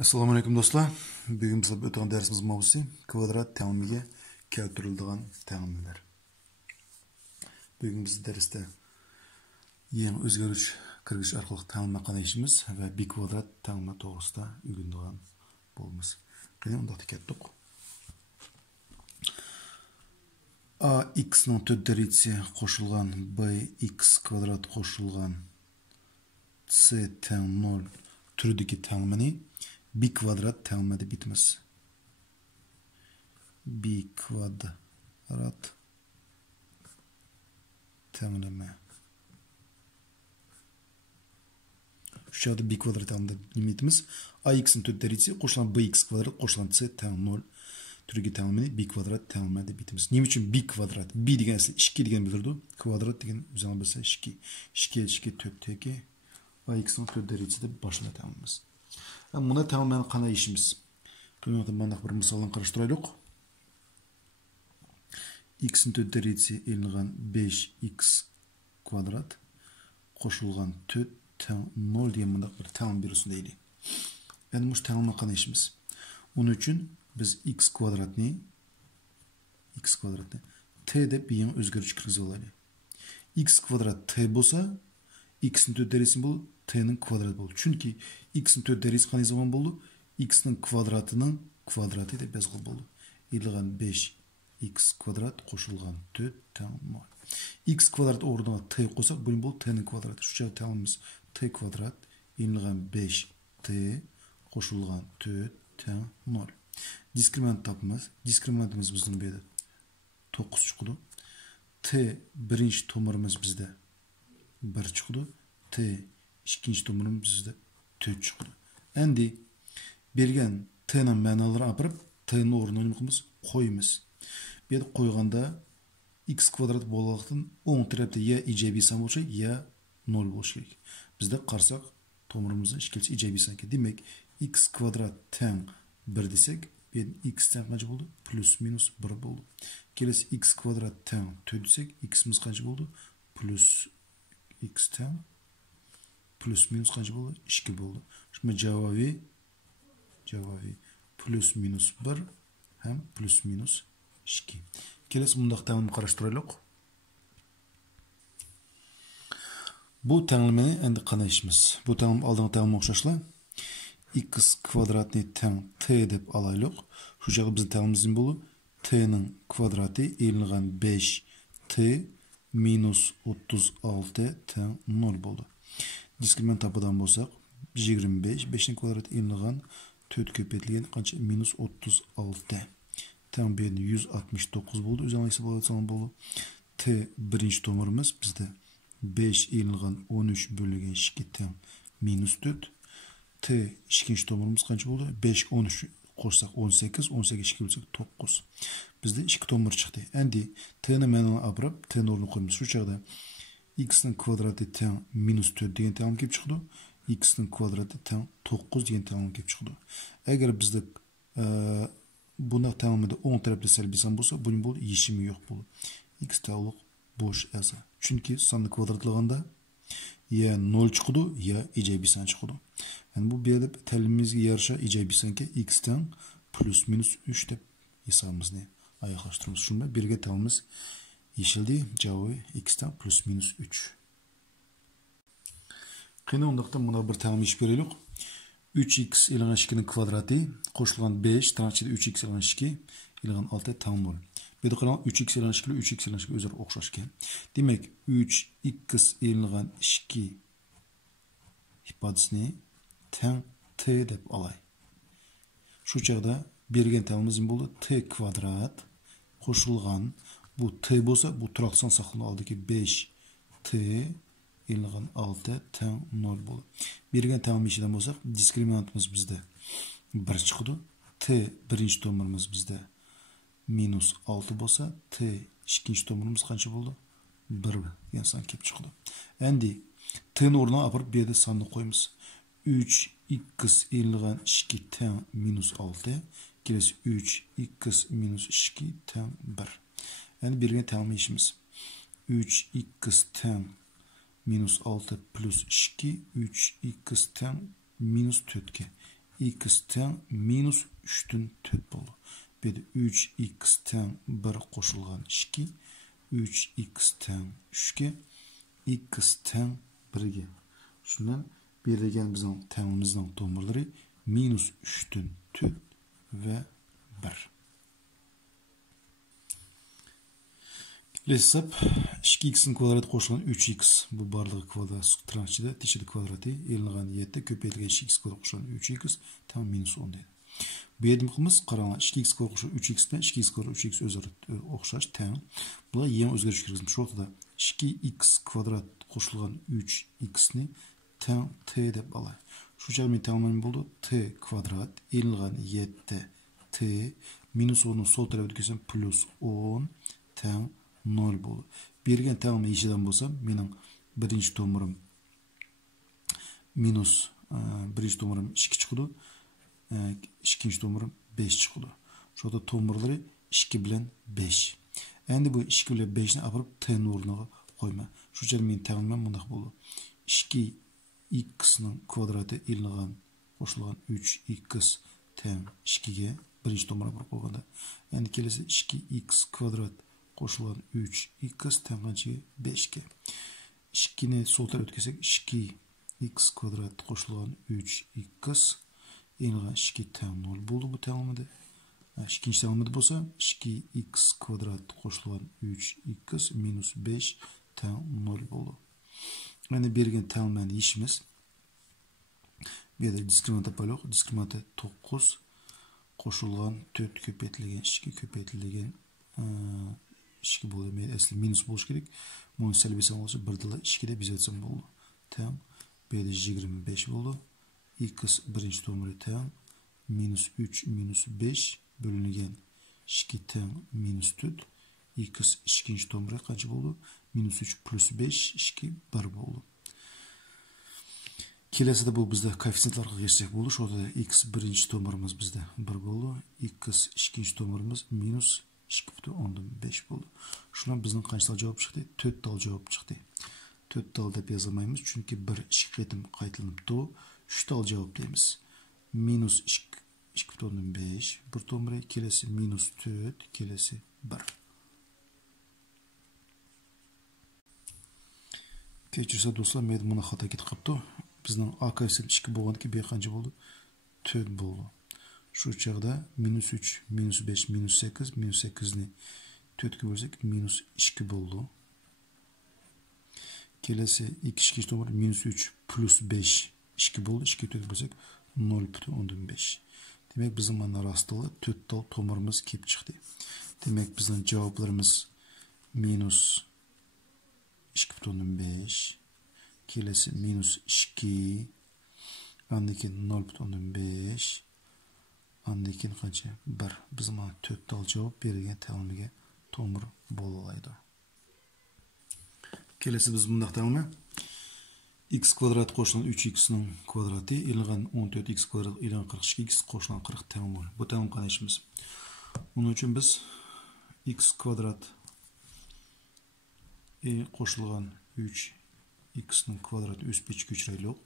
Assalomu alaykum do'stlar. Bugun biz o'tgan darsimiz mavzusi kvadrat ta'mimiga keltiriladigan ta'mimlar. Bugun biz darsda yangi o'zgarish kirgish orqali ta'mimni qanayishimiz va b kvadrat ta'mimi to'g'risida o'rganadigan bo'lamiz. Qani unda ketdik. Ax ning 4 darajasi qo'shilgan bx kvadrat qo'shilgan c teng 0 turidagi ta'mini b kvadrat ta'mimi deb bitamiz. B kvadrat ta'mimi. Şu anda b kvadrat ta'mimi limitimiz ax'ın 4 darajasi qo'shilgan bx kvadrat qo'shilgan c teng 0 türüge ta'mini b kvadrat ta'mimi deb bitamiz. Nima uchun b kvadrat? B degan asli 2 degan bildirdi. Kvadrat degan o'zini bilsa 2. 2 4 teki ax'ın 4 darajasi deb boshlanadi ta'mimiz. Buna tamamen qanday ishimiz. Bunda mana bir misolni qarashtiraylik. X ning 4 darajasi elingan 5x kvadrat qo'shilgan 4 teng 0 degan bunda bir ta'mim bersin deydi. Endi bu ta'mimni qanday ishimiz? Onun uchun biz x kvadratni t deb bir yangi o'zgarish kirgizib olaylik. X kvadrat t bo'lsa, x ning 4 darajasi bu t'nin kvadratı bo'ldi. Chunki x ning 4 darajasi qanday zaman bo'ldi? X ning kvadratining kvadrati deb yozilgan bo'ldi. E'lgan 5x kvadrat qo'shilgan 4 teng 0. X kvadrat o'rniga t qo'ysak, bu bo'ldi t'ning kvadrati. Shu yerda ta'mimiz t kvadrat e'lgan 5t qo'shilgan 4 teng 0. Diskriminant topamiz. Diskriminantimiz bizning bu yerda 9 chiqdi. T birinchi tomirimiz bizda 1 chiqdi. T ikkinchi tomirimiz bizda 4 chiqdi. Endi bergan t'ning ma'nolarini olib, t'ning o'rniga nima qilamiz? Qo'yamiz. Bu yerda qo'yganda x kvadrat bo'lgandan o'ng tarafda ya ijobiy son bo'lsa, ya 0 bo'lishi kerak. Bizda qarasak, tomirimizning ikkalasi ijobiy son ekan. Demak, x kvadrat teng 1 desak, bu yerda x teng qancha bo'ldi? Plus minus 1 bo'ldi. Kelasi x kvadrat teng 4 desak, x'imiz qancha bo'ldi? Plus x teng plus minus qancha bo'ldi? 2 bo'ldi. Shunda javobi plus minus 1 ham plus minus 2. Kelasi bundaq ta'mimni qarashtiraylik. Bu ta'mimni endi qanday ishimiz? Bu ta'mim oldingi ta'mimga o'xshashlar. X kvadratni teng t deb olaylik. Shu joyga bizning ta'mimimiz bo'ldi. T ning kvadrati e'lgan 5t minus 36 teng 0 bo'ldi. Diskriminant tapidan bo'lsak, 25, 5'ning kvadrati e'lgan 4 ko'paytirilgan qancha? Minus 36. Teng 169 bo'ldi. O'zini hisoblasam bo'ldi. T birinchi tomirimiz bizda 5 e'lgan 13 bo'lgan 2 teng minus 4. T ikkinchi tomirimiz qancha bo'ldi? 5 13 qo'shsak 18, 18 2 bo'lsak 9. Bizda 2 tomir chiqdi. Endi t ni ma'noni olib, t ni o'rniga qo'yamiz. Shu chog'da x ning kvadrati teng minus 4 degan ta'mim kelib chiqdi. X ning kvadrati teng 9 degan ta'mim kelib chiqdi. Agar bizda buni ta'mimida o'ng tarafda salbiy son bo'lsa, buning bo'ldi yechimi yo'q bo'ldi. X tavliq bo'sh esa. Chunki sonni kvadratliganda ya 0 chiqdi, ya ijobiy son chiqdi. Yani bu bir yerda ta'limimizga yarasha ijobiy songa x teng plus minus 3 deb hisobimizni oyoqlashtiramiz. Shunda birga ta'mimiz yeshildi. Javobi x teng plus minus 3. Qani undaqda buna bir ta'mim ish beraylik. 3x e'lgan 2 ning kvadrati qo'shilgan 5 tranchida 3x e'lgan 2 e'lgan 6 teng 0. Bu yerda qarang 3x e'lgan 2 3x e'lgan 2 o'zaro o'xshash ekan. Demak, 3x e'lgan 2 ifodasini teng t deb olay. Shu chog'da bergan ta'mimiz bo'ldi t kvadrat qo'shilgan bu t bo'lsa, bu turoq son saqlanib oldiki 5t e'lgan 6 teng 0 bo'ldi. Bergan ta'mim ishidan bo'lsak, diskriminantimiz bizda 1 chiqdi. T birinchi tomirimiz bizda minus 6 bo'lsa, t ikkinchi tomirimiz qancha bo'ldi? 1 degan son kelib chiqdi. Endi t ni o'rniga olib bu yerda sonni qo'yamiz. 3x e'lgan 2 teng minus 6 kelasi 3x minus 2 teng 1. Yani bergan ta'mim ishimiz 3x teng minus 6 plus 2 3x teng minus 4 ga x teң minus 3'tün 4 boldu. Bedi 3x teң 1 qoşulgan 2, 3x teң 3'ge, x teң 1'ge. Şundan berilgen bizden təngimizden tomirleri minus 3'tün 4 ve 1. Hesap 2x'in kvadratı qoşulan 3x bu barlığı kvadrat tranşida teşidi kvadratı elinğan 7 köpeytilgen 2x kvadrat qoşulan 3x tam minus 10 deydi. Bu yerdimimiz qarаңlar 2x kvadrat qoşulan 3x bilen 2x kvadrat 3x özarı oxşaş teң. Bular yeni özgörüş kirgizmiş. Ortada 2x kvadrat qoşulgan 3x'ni teң t dep alay. Şu çağı men təngmen boldu. T kvadrat elinğan 7 t minus 10'un sol tarafı kesem plus 10 teң 0 boldu. Bergen təngimi eşiden bolsam, menin birinci tomurum minus birinci tomurum 2 çıkıdı. İkinci tomurum 5 çıkıdı. Şurada tomurları 2 bilen 5. Endi bu 2 bilen 5'ni apırıp t'nin ornuğa koyma. Şu çağı men təngimden bundaq boldu. 2x'nin kvadratı elinğan qoşulgan 3x teң 2'ge birinci tomura bir koyganda. Endi kelesi 2x kvadrat qoşulgan 3x teң qanchaga 5'ge. 2'ni sol tarafga ötkesek 2x kvadrat qoşulgan 3x elinğan 2 teң 0 boldu bu təngimide. İkinci təngimide bolsa 2x kvadrat qoşulgan 3x minus 5 teң 0 boldu. Endi bergen təngimden işimiz bu yerda diskriminant tapaylık. Diskriminantı 9 qoşulgan 4 köpeytilgen 2 köpeytilgen 2 boldu. Asli minus boluş gerek. Bunu selbesem olsa 1'de 2'de biz etsem boldu. Teң. Bu yerda 25 boldu. X birinci tomuru teң minus 3 minus 5 bölüngen 2 teң minus 4. X ikinci tomuru kaç boldu? Minus 3 plus 5 2 1 boldu. Kelesi de bu bizde koefficientlarga geçsek boldu. Şurada x birinci tomurumuz bizde 1 boldu. X ikinci tomurumuz minus 2,5 boldu. Şundan bizden kaç dal cevap çıktı? 4 dal cevap çıktı. 4 dal dep yazamaymiz çünkü 1 2 ketim qaytılınıptı. 3 dal cevap deymiz. Minus 2,5 bir tomuru, kelesi minus 4, kelesi 1. Keçirse dostlar, men buna hata ketip qaptı. Bizden A koefficient 2 bolğan ki B qancha boldu? 4 boldu. Şu çağda minus 3, minus 5, minus 8, minus 8'ni 4'e bölsek minus 2 boldu. Kelesi 2 tomur minus 3 plus 5 2 boldu. 2'yi 4'e bölsek 0,5. Demek bizim mana rastılı 4 dal tomurumuz kep çıktı. Demek bizden cevaplarımız minus 2,5, kelesi minus 2, andakin 0,5, andakin qancha 1. Bizim 4 dal cevap bergen təngimiga tomur bolalaydı. Kelesi biz bundaq təngimi x kvadrat qoşulan 3x'nin kvadratı elinğan 14x kvadrat elinğan 42x qoşulan 40 təngim olur. Bu təngim qanday işimiz? Onun için biz x kvadrat qoşulgan 3x'nin kvadratı üst bir güçreylik.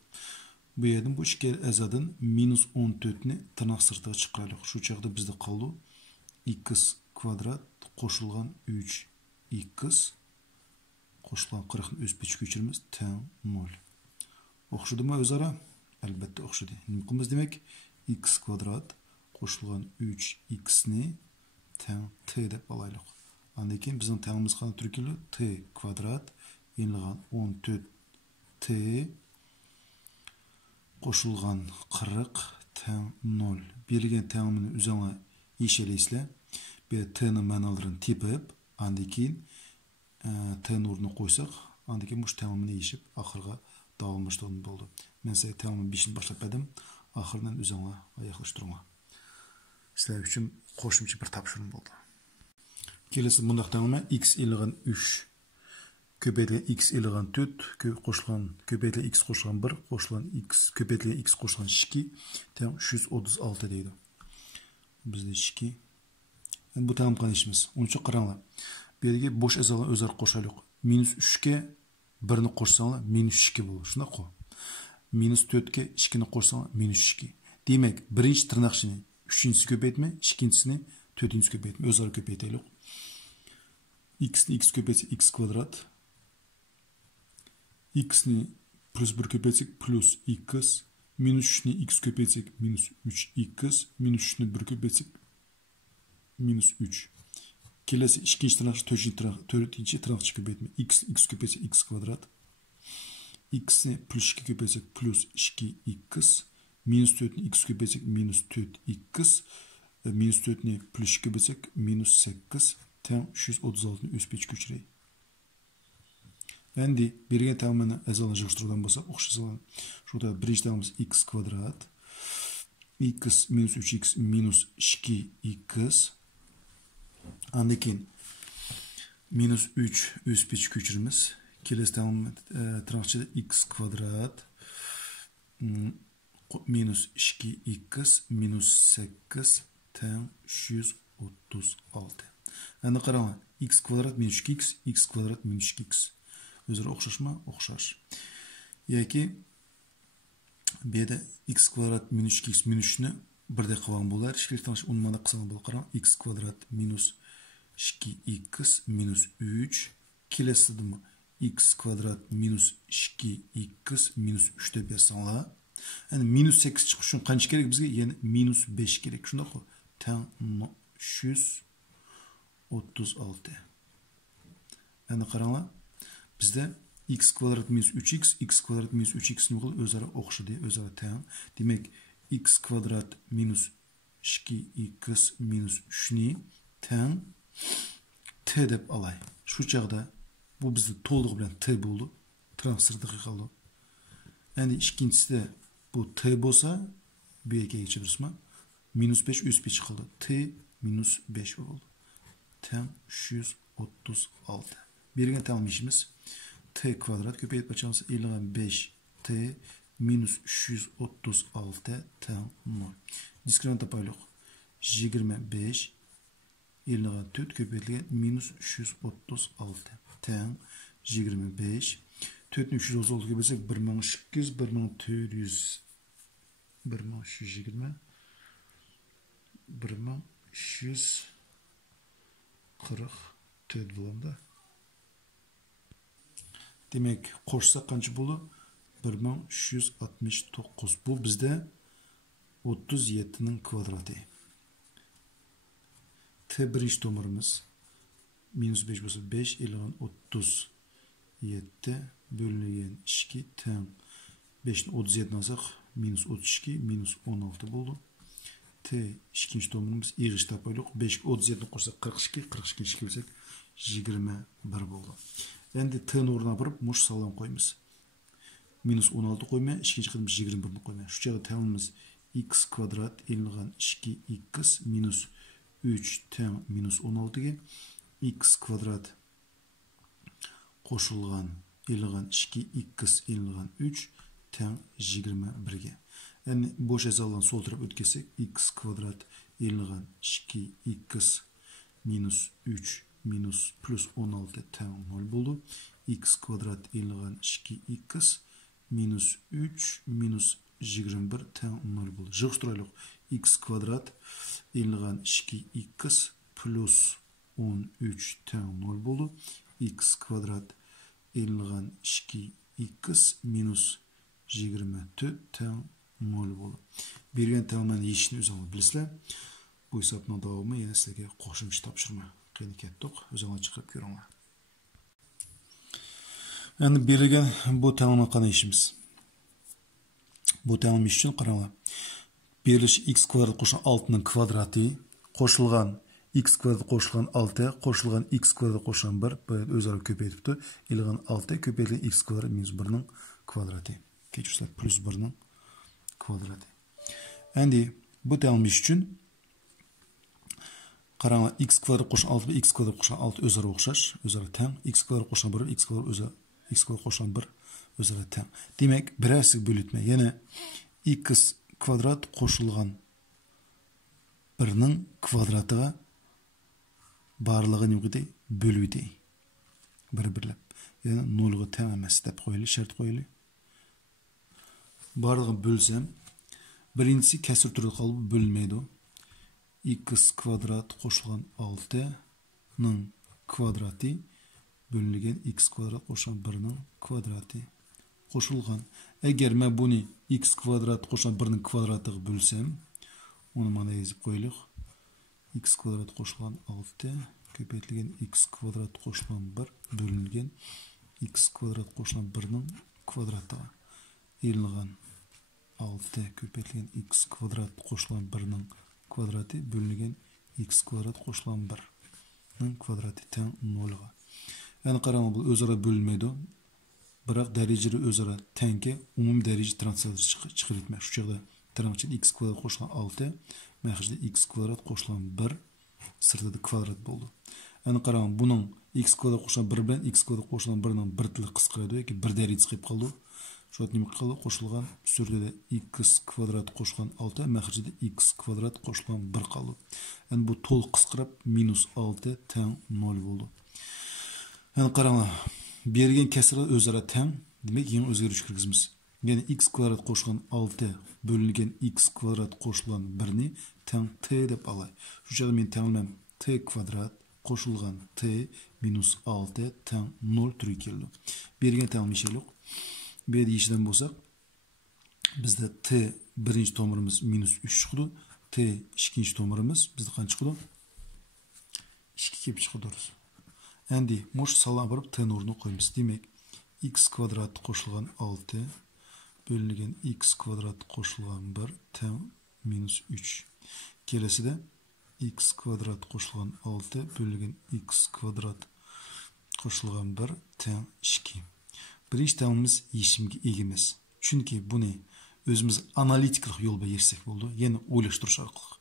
Bu yerden bu işgal əzadın minus 14'ni tırnaq sırtığa çıqıraylık. Şu çağda bizde qaldı x kvadrat qoşulgan 3x qoşulgan 40'ın üst bir güçremiz teң 0. Oxşudu mu özara? Elbette oxşudu. Nimqimiz demek x kvadrat qoşulgan 3x'ni teң t dep alaylık. Andakin bizden təngimiz qanday türkülü? T kvadrat elinğan 14 t qoşulgan 40 teң 0. Berilgen təngimini üzerine eşeleysizler. Bir t'nin manalarını tepip, andakin t'nin ornuna koysak, andakin bu təngimini eşip ahırga dağılmışlığın boldu. Men size təngimini 5'ini başlap edim, ahırdan üzerine ayaklaştırma. Sizler üçün qoşumçu bir tapşırım boldu. Kelesi bundaq təngimi x elinğan 3 köpeytilgen x elinğan 4 qoşulgan köpeytilgen x qoşulgan 1 qoşulgan x köpeytilgen x qoşulgan 2 teң 336 deydi. Bizde 2. Yani bu təngim qanday işimiz? Onun için qarаңlar. Bu yerge boş əzalan özar qoşaylık. Minus 3'ge 1'ni qoşsanlar minus 2 bolur. Şunda qoy. Minus 4'ge 2'ni qoşsanlar minus 2. Demek birinci tırnakçını üçüncüsü köpeytme, ikincisini dördüncüsü köpeytme. Özara köpeytelim. X'ni x köpeytsek x kvadrat. X'ni plus 1 köpeytsek plus x. Minus 3'ni x köpeytsek minus 3x. Minus 3'ni 1 köpeytsek minus 3. Kelesi ikinci tırnakçı, dördüncü tırnakçı köpeytme. X köpeytsek x kvadrat. X'ni plus 2 köpeytsek plus 2x. Minus 4'ni x köpeytsek minus 4x. Minus 4'ni plus 2 köpeytsek minus 8. Tam 336'ны өспеч көчірей. Әнді берген тәңімені әзалын жығыштырудан болсақ, оқшысылан. Шуда бірінші тәңіміз x квадрат. X minus 3x minus 2x. Andaki minus 3 өспеч көчіріміз. Келесі тәңіміз тырнақшыда x kvadrat minus 2x minus 8 tam 336. Әні қараңа, x kvadrat minus 2x, x kvadrat minus 2x. Өзірі оқшаш ма? Оқшаш. Яки, беді x kvadrat minus 2x minus 3-ні бірде қылған болар. Шкелік таңшы ұнмада қысаңа бұл қараңа. X kvadrat minus 2x minus 3. Келесі дұмы x kvadrat minus 2x minus 3-те бесаңла. Әні minus 8 шығып үшін қаншы керек бізге? Яғни minus 5 керек. Шында қой. Тәң 36. Әні қараңла. Bizde x kvadrat minus 3x, x kvadrat minus 3x ne olur? Özara оқшы де, özara тәң. Demek x kvadrat minus 2x minus 3 тәң t деп алай. Şu çağda bu bizde толығы bilen t болды. Transferdeki қалды. Әнді ikincisi de bu t bolsa b2'ye geçebiliriz mi? Minus 5 üst 5 kaldı. T minus 5 oldu. Təm 336. Bergen təm işimiz t kvadrat köpeyip açamız 55 t minus 336 təm 0. Diskriminan paylık 25 54 köpeyip minus 336 təm 25. 436 köpeyip 1800 1400 1320 1344 bulamda. Demek koşsak kaçı bulu? 1369. Bu bizde 37'nin kvadratı. T birinci tomarımız minus 5 olsa 5 ilan 37 bölünüyen 2 tam 5'in 37 alsak minus 32 minus 16 buldu. T ikinci tomarımız iğiş tapaylık 5 37'ni koşsak 42 42 2 olsak 21 buldu. Endi t'nin oruna barıp muş sağlam koyumuz. Minus 16 koyma, ikinci kılımız 21'ni koyma. Şu çağı t'imiz x kvadrat elinğen 2x minus 3 t minus 16'ga x kvadrat koşulğan elinğen 2x elinğen 3 t 21'ge. Yani boş ezalan sol taraf ötkesek x kvadrat elinğen 2x minus 3 minus plus 16 tam 0 buldu. X kvadrat elinğen 2x minus 3 minus 21 tam 0 buldu. Jığıştıraylık x kvadrat elinğen 2x plus 13 tam 0 buldu. X kvadrat elinğen 2x minus 24 tam 0 buldu. Bergen tamamdan yeşini özümü bilsizler. Bu hesapның davamı yine sizге qo'shimcha topshirma. Qiyni ketdik, o'zinglar chiqib ko'ringlar. Endi berilgan bu ta'limni qanday ishimiz? Bu ta'lim ish uchun qaranglar. Berilish x kvadrat qo'shilgan 6 ning kvadrati qo'shilgan x kvadrat qo'shilgan 6 qo'shilgan x kvadrat qo'shilgan 1 o'zaro ko'payibdi. Ilgan 6 ko'payilgan x kvadrat minus 1 ning kvadrati. Kechirsizlar plus 1 ning kvadrati. Endi bu ta'lim ish uchun qaranglar x kvadrat qo'shgan 6 x kvadrat qo'shgan 6 o'zaro o'xshash, o'zaro teng. X kvadrat qo'shgan 1 x kvadrat qo'shgan 1 o'zaro teng. Demak, birasiga bo'litma. Yana x kvadrat qo'shilgan 1 ning kvadratiga barlig'i nimada bo'ludi. Bir-birlab. Yana 0 ga teng emas deb qo'yili, shart qo'yili. Barlig'ini bo'lsam Birincisi kesir türü kalıp bölünmeydi. X kvadrat koşulan 6'nın kvadratı bölüngen x kvadrat koşulan 1'nin kvadratı koşulgan. Eğer ben bunu x kvadrat koşulan 1'nin kvadratıga bölsem, onu mana yazıp koyalım. X kvadrat koşulan 6 köpeytilgen x kvadrat koşulan 1 bölüngen x kvadrat koşulan 1'nin kvadratıga eğilgan 6 köpeytilgen x kvadrat koşulan 1'nin kvadratı bölüngen x kvadrat koşulan 1'nin kvadratı ten 0'ga. Yani qarang, bu özara bölünmeydi. Biroq dereceli özara tenke umum derece transfer çıkartmak. Şu çağda tırnakçı x kvadrat koşulan 6, məhcide x kvadrat koşulan 1 sırtada kvadrat oldu. Yani qarang, bunun x kvadrat koşulan 1 bilen x kvadrat koşulan 1'nin bir tili qısqaraydı yoki bir derece çıkıp qaldı. Şu nima qildi? Qo'shilgan sürtida x kvadrat qo'shilgan 6, məhcide x kvadrat qo'shilgan 1 qaldı. Yani bu to'liq qisqarib -6 teng 0 bo'ldi. Yani qaranglar, bergen kesirler özara teng, demek yeni özgürlüş kirgizimiz. Yani x kvadrat qo'shilgan 6 bölüngen x kvadrat qo'shilgan 1'ni teng t deb alay. Şu çağda men tenglamam t kvadrat qo'shilgan t -6 teng 0 türü keldi. Bergen tengmişelik. Bu yerda yeshidan bo'lsak, bizda t birinchi tomirimiz -3 chiqdi, t ikkinchi tomirimiz bizda qancha chiqdi? 2 kelib chiqdi. Endi mush salom berib t o'rniga qo'yamiz. Demak, x kvadrat qo'shilgan 6 bölüngen x kvadrat qo'shilgan 1 teng -3. Kelesida x kvadrat qo'shilgan 6 bölüngen x kvadrat qo'shilgan 1 teng 2. Birinchi tengimiz yeshimga egimiz. Chunki buni o'zimiz analitiklik yo'lga yersek bo'ldi, ya'ni o'ylashtirish orqali.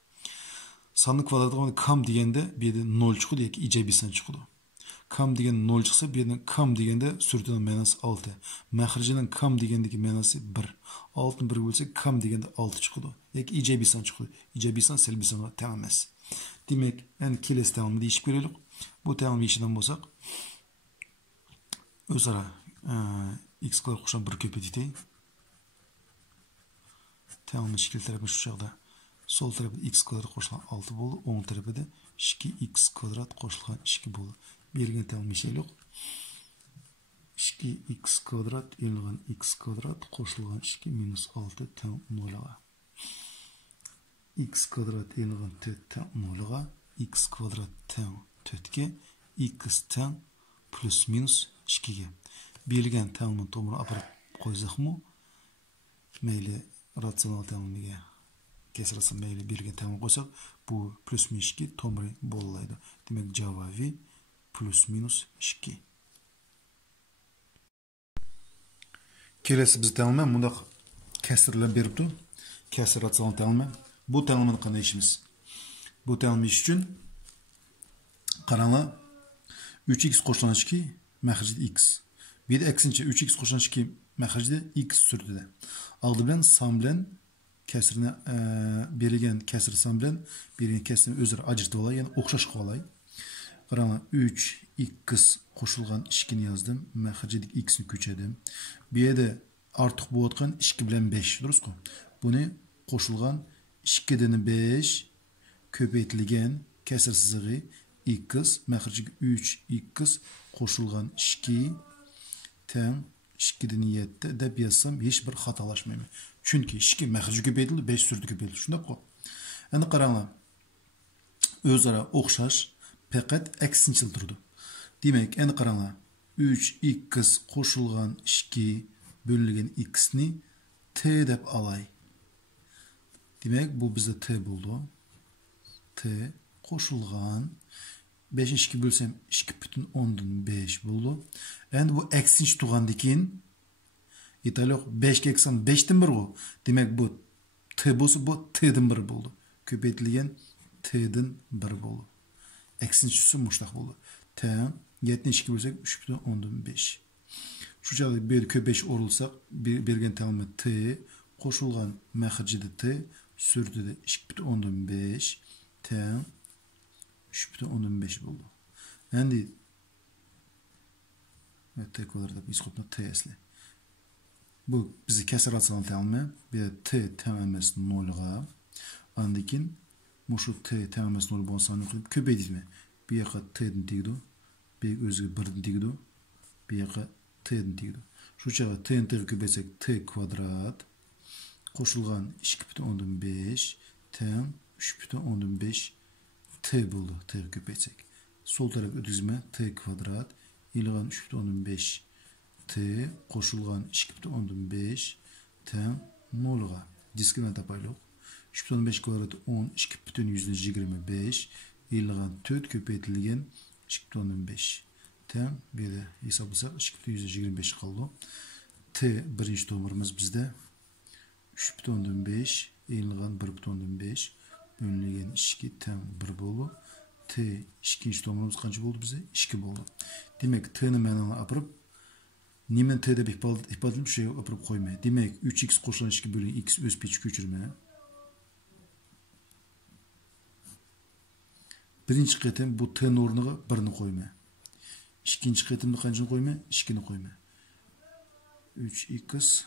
Sanni kvadratiga kam deganda bu yerda 0 chiqadi yoki ijobiy san chiqadi. Kam degan 0 chiqsa, bu yerdan kam deganda surtining ma'nosi 6. Maxrijining kam degandagi ma'nosi 1. 6 ni 1 bo'lsa, kam deganda 6 chiqadi. Yoki ijobiy san chiqadi. Ijobiy san salbiy sanga teng emas. Demak, endi kelesi tengni deyishib ko'raylik. Bu tengni yeshidan bo'lsak, o'zaro x kvadrat qo'shilgan 1 ko'paytdik. Tengni shikil tarafi shu chog'da sol tarafida x kvadrat qo'shilgan 6 bo'ldi, o'ng tarafida 2x kvadrat qo'shilgan 2 bo'ldi. Bergen tengmishalik 2x kvadrat e'lgan x kvadrat qo'shilgan 2 -6 teng 0'ga. X kvadrat e'lgan 4 teng 0'ga, x kvadrat teng 4 ga, x teng +-2 ga. Bergen tengni to'g'ri olib qo'ysakmi, mayli ratsional tengniga kesirasi mayli bergen tengni qo'ysak, bu +-2 to'g'ri bo'ladi. Demak, javobi +-2. Kelesi biz tengmi bunda kesirlar beribdi. Kesir ratsional tengmi. Bu tengmini qanday ishimiz? Bu tengmi ish uchun qaranglar, 3x qo'shilgan 2 maxrijda x. Bu yerda aksincha 3x qo'shilgan 2 maxrijda x surtida. Oldi bilan son bilan kesirni berilgan kesir son bilan berilgan kesirni o'zaro ajratib olay, ya'ni o'xshash qilib olay. Qaranglar, 3x qo'shilgan 2 ni yozdim. Maxrijda x ni ko'chadim. Bu yerda ortiq bo'layotgan 2 bilan 5, durustmi? Buni qo'shilgan 2 dan 5 ko'paytirilgan kesir sizig'i x maxrijga 3x qo'shilgan 2 teng 2 dan 7 deb yozsam hech bir xatolashmayman. Chunki 2 maxrijga ko'paytirildi, 5 surtga ko'paytirildi. Shundaqmi? Endi qaranglar. O'zaro o'xshash faqat aksinchil turdi. Demak, endi qaranglar. 3x qo'shilgan 2 bölüngen x ni t deb alay. Demak, bu bizda t bo'ldi. T qo'shilgan 5 ni 2 bölsem 2,5 bo'ldi. Endi bu aksinch turgandan keyin yetarli 5 ga eksam 5 dan 1 bu. Demak, bu t bo'lsa, bu t dan 1 bo'ldi. Ko'paytirilgan t dan 1 bo'ldi. Aksinchisi mushtaq bo'ldi. Teng 7 ni 2 bölsek 3,5. Şu çağda bir köpeş orulsak, bergen tengmi t qo'shilgan maxrijda t surtida 2,5 teng 3,5 bo'ldi. Endi t kvadrat isqopni t asli. Bu bizi kesir atsan tağılma. Bir t teң emas 0'ga. Andikin muşu t teң emas 0 bolsa köpeydizmi? Bir yaka t'den tegdi. Bir özü 1'den tegdi. Bir yaka t'den tegdi. Şu çağa t'ni tegdi köpeysek t kvadrat qoşulgan 2,5 teң 3,5 t buldu t köpeysek. Sol taraf ötüzme t kvadrat ilgan 3,5 t qoşulgan 2,5 teң 0'ga. Diskine tapaylık. 3,5 kvadrat 10 2,125 ilgan 4 köpeytilgen 2,5 teң bir de hesaplasak 2,125 kaldı. T birinci tomarımız bizde 3,5 ilgan 1,5 bölüngen 2 teң 1 bolu. T ikinci tomarımız kaç oldu bize? 2 oldu. Demek t'ni manana apırıp nemen t dep ifadalım şey apırıp koyma. Demek 3x qo'shilgan 2 bölün x öz peç köçürme. Birinci qetim bu t'nin o'rniga 1'ni qo'yma. İkinci qetimda qanchani qo'yma? 2'ni qo'yma. 3x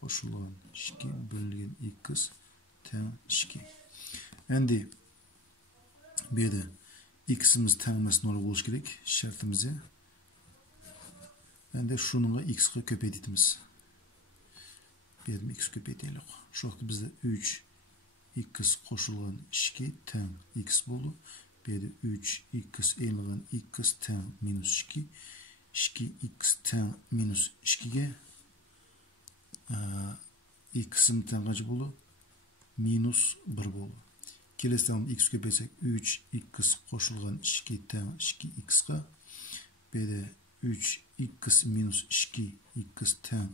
qo'shilgan 2 bölüngen x teң 2. Endi bu yerda x'imiz teң emas 0 bo'lishi kerak shartimizni. Endi shuningga x ga ko'paytiramiz. Bu yerda x ko'paytiraylik. Shu vaqtda bizda 3x qo'shilgan 2 teң x bo'ldi. Bu yerda 3x e'lon x teң -2. 2x teң -2 ga x'im teң kaç bo'ldi? -1 bo'ldi. Kelesidan x köpeysek 3x qo'shilgan 2 teң 2x ga. Bu yerda 3x -2 x teң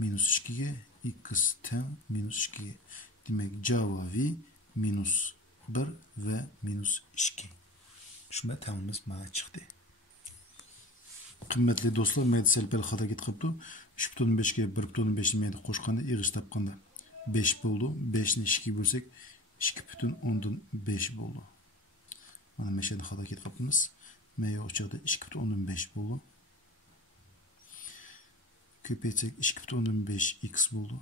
-2 ga x teң -2 ga. Demek cevabı -1 ve -2. Şuna tağımız mana çıktı. Kıymetli dostlar, meyde selpel xata git qıptı. 3,5 ga 1,5 meyde qo'shqanda ig'ish tapqanda 5 bo'ldi. 5'ni 2 bölsek 2,5 bo'ldi. Mana meşede xata git qıptımız. Meyde uçaqda 2,5 bo'ldi. Köpeytsek 2,5 x bo'ldi.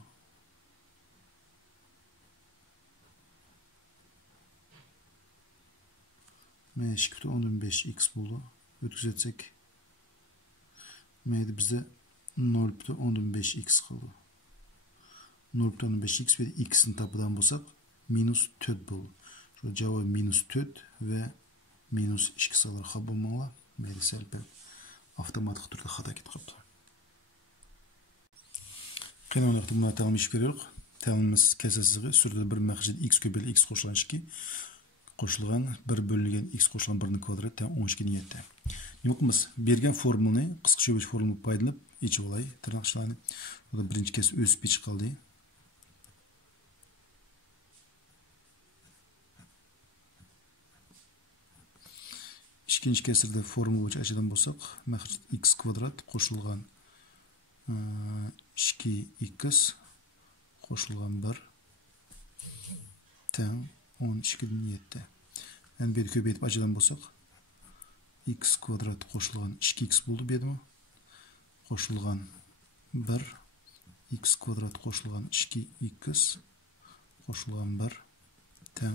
Meyde 2,5 x bo'ldi. Ötküzetsek meyde bize 0,15 x kaldı. 0,15 x ve x'in tapıdan bulsak -4 bo'ldi. Şu cevabı -4 ve -2 salar kabulmala. Meyde selpel avtomatik türde xata git qaptı. Qene oynaqda buna tağım iş veriyoruz. Tağımımız kesesizi sürede bir məxşid x köpeli x qo'shilgan 2 qo'shilgan 1 bölüngen x qo'shilgan 1'nin kvadrat teң 12 niyetde. Nima qilamiz? Bergan formulani qisqacha bo'lish formulani foydalanib yechib olay. Tirnoqchilarni. Burada birinchi kez o'sib yechib qoldi. İkinci kesirde formula bo'yicha achadan bo'lsak, məxşid x kvadrat qo'shilgan 2x qo'shilgan 1 teң 12 niyetde. Yani bir köpeytip achadan bo'lsak, x kvadrat qo'shilgan 2x bo'ldi bu yerda. Qo'shilgan 1 x kvadrat qo'shilgan 2x qo'shilgan 1 teң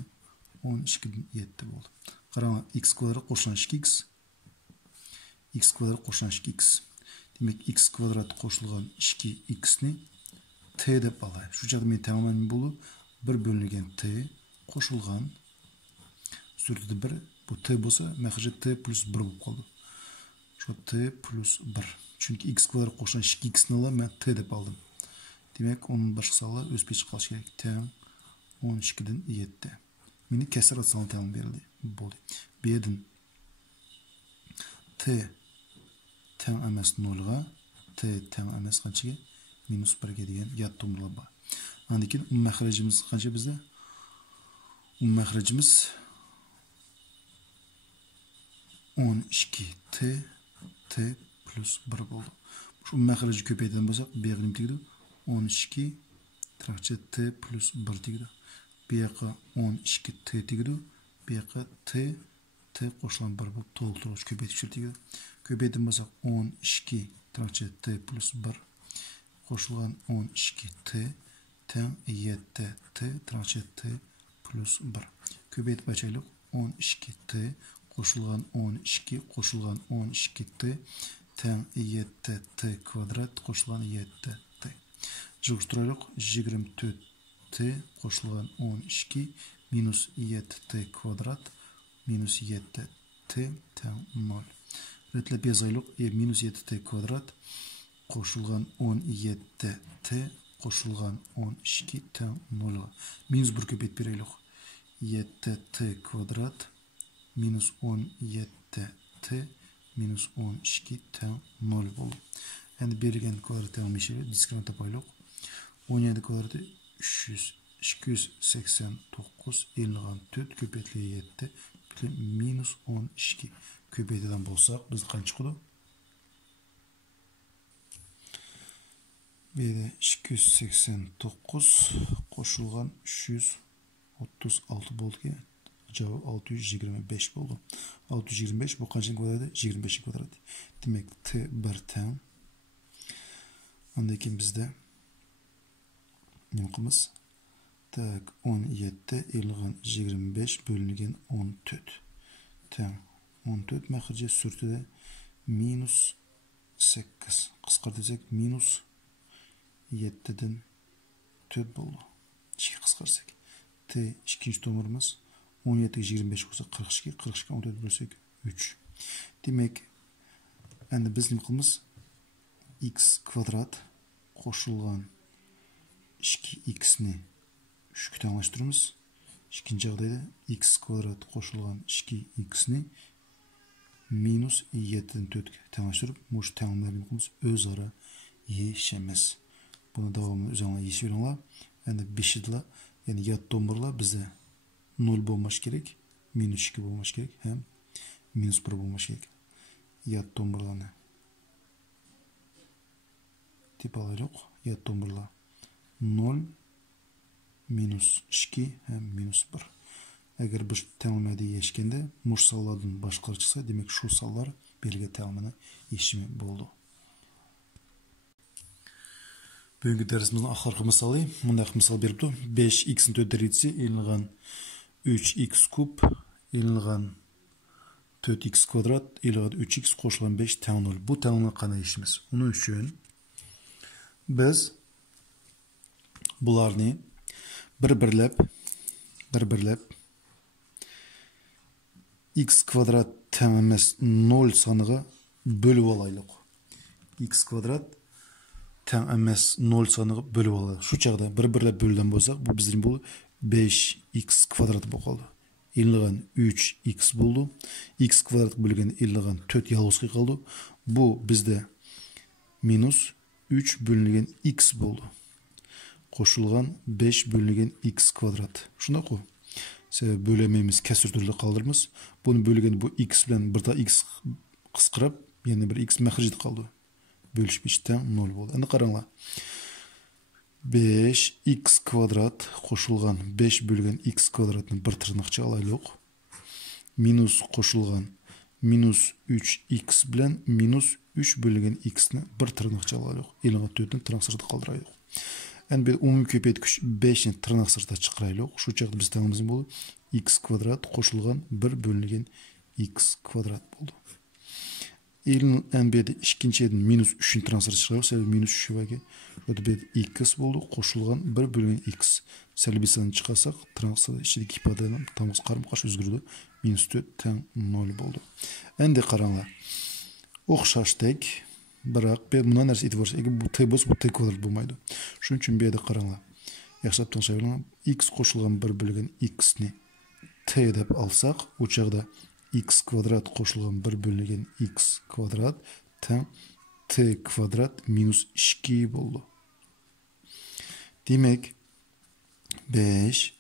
12 bo'ldi. Qarang, x kvadrat qo'shilgan 2x x kvadrat qo'shilgan 2x. Demek x kvadrat qo'shilgan 2x ni t deb olay. Shu joyda men tamamen bo'ldi 1 bölüngen t qo'shilgan sürtüde 1 bu t bo'lsa məxşid t plus 1 bo'lib qoldi. Şu t plus 1. Çünkü x kvadrat qo'shilgan 2x ni men t deb oldim. Demek onun boshqa sonlar o'z pechi qolishi kerak. Teң 12 dan 7. Meni kesir atsam teң berildi. Bo'ldi. Bu yerdan t teң emas 0'ga, t teң emas qanchaga? -1 ga degan yat tomlar bor. Andan keyin məxrəcimiz qancha bizda? Məxrəcimiz 12 t plus 1 bo'ldi. Shu məxrəci köpəytirən bolsaq, bu yoqqa nima tegdi? 12 trakcha t plus 1 tegdi. Bu yoqqa 12 t tegdi. Bu yoqqa t qo'shilgan 1 bo'lib to'ldiruvchi köpəytirish tegdi. Köpəytirən bolsaq 12 trakcha t plus 1 qo'shilgan 12t teng 7t trancha t plus 1. Ko'paytib ochaylik. 12t qo'shilgan 12 qo'shilgan 12t teng 7t kvadrat qo'shilgan 7t. Yig'ishtiraylik. 24t qo'shilgan 12 minus 7t kvadrat minus 7t teng 0. Retlab yazaylik. Minus 7t kvadrat qo'shilgan 17t qo'shilgan 12 teng 0. Minus 1 ko'paytib beraylik. 7t kvadrat minus 17t minus 12 teng 0 bo'ldi. Endi berilgan kvadrat tenglik diskriminant topaylik. 17 kvadrati 289 elingan 4 köpeytliğe 7 minus 12 köpeytiden bolsak biz qancha chiqadi? B'de 289 qo'shilgan 336 bo'ldi. Cevap 625 bo'ldi. 625 bu qancha kvadrati? 25 kvadrat. Demek t bir teng. Ondan keyin bizde ne qilamiz? Tak 17 elingan 25 bölüngen 14 teng 14 mahirce sürtüde minus 8 qisqartırsak minus 7'den 4 bo'ldi. 2 qisqarsak t ikinci tomirimiz 17 25 olsa 42 42 14 bölsek 3. Demek endi biz ne qilamiz? X kvadrat qo'shilgan 2x'ni 3 tenglaştırırız. İkinci жағдайда x kvadrat qo'shilgan 2x'ni minus 7'den 4'e tenglaştırıp bu tenglemlerini qilamiz o'zaro yeshamiz. Buni davomini o'zinglar yeshib olinglar. Endi 5'idla yani yat do'mbirlar bizda 0 bo'lmash kerak, minus 2 bo'lmash kerak ham minus 1 bo'lmash kerak. Yat do'mbirlarni tip alaylik. Yat do'mbirlar 0 minus 2 hem minus 1. Eğer bir tenglemede yeshganda mush sallardan boshqacha chiqsa, demak shu sallar belgi tenglemani yeshimi bo'ldi. Bugungi darsimizning oxirgi misoli bunday misol beribdi. 5x ning 4 darajasi elingan 3x kub elingan 4x kvadrat elingan 3x qo'shilgan 5 teng 0. Bu tenglemani qanday yeshimiz? Uning uchun biz bularni bir-birlab x kvadrat teng emas 0 soniga bölüp alaylik. X kvadrat teng emas 0 soniga bölüp alaylik. Şu çağda bir-birlab bölüden bolsak, bu bizning bu 5x kvadrat bo'lib qoldi. Elingan 3x bo'ldi. X kvadrat bölgen elingan 4 yalnızga qoldi. Bu bizde minus 3 bölüngen x bo'ldi. Qo'shilgan 5 bölüngen x kvadrat. Şuna qo'y. Sebep bölememiz kesir türlü kaldırmız. Bunu bölgen bu x bilen bir da x qisqirib, yani bir x mahrijit kaldı. Bölüşüp içten 0 oldu. Endi qaranglar. 5x kvadrat qo'shilgan 5 bölgen x kvadratını bir tırnaqcha alaylik. Minus qo'shilgan minus 3x bilen minus 3 bölgen x'ni bir tırnaqcha alaylik. Elinga 4'ün tırnaqsırda qaldıraylik. Yani bir umum köpeytkiş 5'in tırnak sırta çıkaraylık. Şu çağda biz tanımızın bolu x kvadrat qo'shilgan 1 bölüngen x kvadrat oldu. Elin en bir de ikinci edin minus 3'in tırnak sırta çıkaraylık. Sebebi minus 3 vaki. O da bir x oldu. Qo'shilgan 1 bölüngen x. Selbi sanı çıkarsak tırnak sırta içindeki ifadenin tamız qarım qarşı özgürdü. Minus 4 teng 0 oldu. Endi qaranglar. O'xshashdik. Biroq bundan narsa aytib o'rsak, bu t bo'lsa bu t kvadrat bo'lmaydi. Shuning uchun bu yerda qaranglar. Yaxshilab tushuninglar. X qo'shilgan 1 bölgen x ni t deb olsak, u chaqda x kvadrat qo'shilgan 1 bölgen x kvadrat teng t kvadrat minus 2 bo'ldi. Demak 5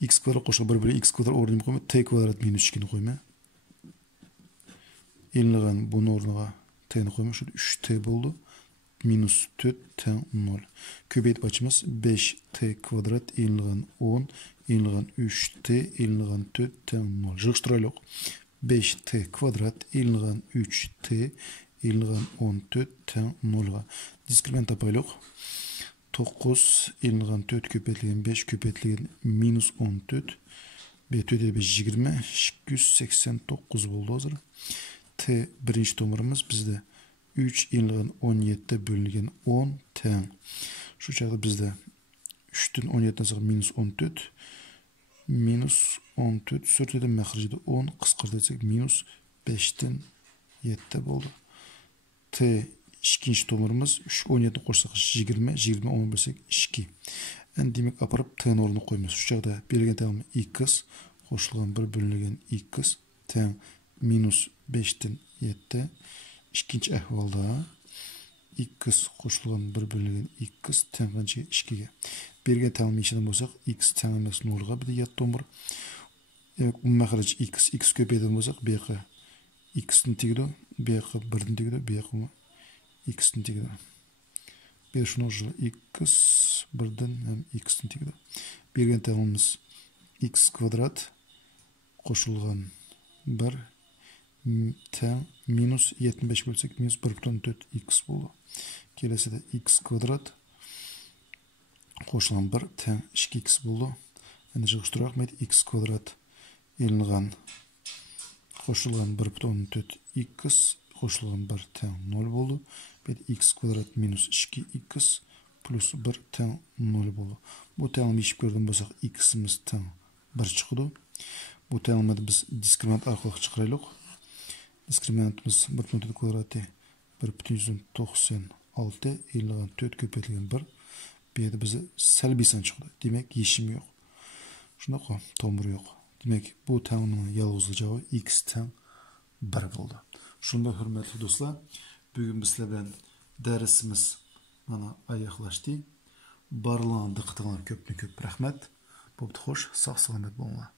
x kvadrat qo'shilgan 1 bölgen x kvadrat o'rniga qo'yma, t kvadrat minus 2 ni qo'yma. Elingan buni o'rniga t'ni qo'yma, şu 3t bo'ldi. Minus 4 teng 0. Köpeytib açımız 5t kvadrat elingan 10, elingan 3t, elingan 4 teng 0. Yig'ishtiraylik. 5t kvadrat elingan 3t, elingan 14 teng 0'ga. Diskriminant tapaylık. 9 elingan 4 köpetligen 5 köpetligen minus 14. B4'de 20 289 oldu hazır. T birinci tomarımız bizde 3 elingan 17'de bölüngen 10 teng. Şu çağda bizde 3'ten 17'den sonra minus 14. Minus 14. Sörteden məxricide 10. Qısqırda etsek minus 5'ten 7'de oldu. T ikinci tomarımız 3 17'ni qoşsaq 20. 20 10 bölsek 2. En demek aparıp T'nin orunu koymuyoruz. Şu çağda belirgen tamamı x qoşulgan 1 bölüngen x teng minus 5'ten 7'de. İkinci ahvalda x qoşulgan 1 bölüngen x teng qancha 2'ge. Belirgen tamamı işleden bolsak x teng emas 0'ga bir de 7 tomur. Demek bu məxric x köpeyden bolsak b yoqqa x'ni tegdi, b yoqqa 1'ni tegdi, b yoqqa x'ni tegdi. B şunu ojula x 1'den hem x'ni tegdi. Belirgen tamamımız x kvadrat qoşulgan 1 teng minus 75 bölsek minus 1,4 x boldu. Kelesi de x kvadrat qoşulgan 1 teng 2x boldu. Endi jığıştıraq mayt x kvadrat elingan qoşulgan 1,4 x qoşulgan 1 teng 0 boldu. Bir x kvadrat minus 2x plus 1 teng 0 boldu. Bu tengni işip gördüm bolsak x'imiz teng 1 çıkdı. Bu tengni biz diskriminant arqali çıkaraylık. Diskriminantımız 1,4 kvadratı 1,96 elingan 4 köpeytilgen 1. Bu yerda bize salbiy san çıktı. Demek yeşim yok. Şunda qoy, tomur yok. Demek bu tengning yalğızlı cevabı x teng 1 boldu. Şunda hürmetli dostlar, bugün bizler bilen dersimiz mana ayaqlaştı. Barlığına diqqatinglar köpni köp rahmet. Bopti xoş, sağ salamet bolinglar.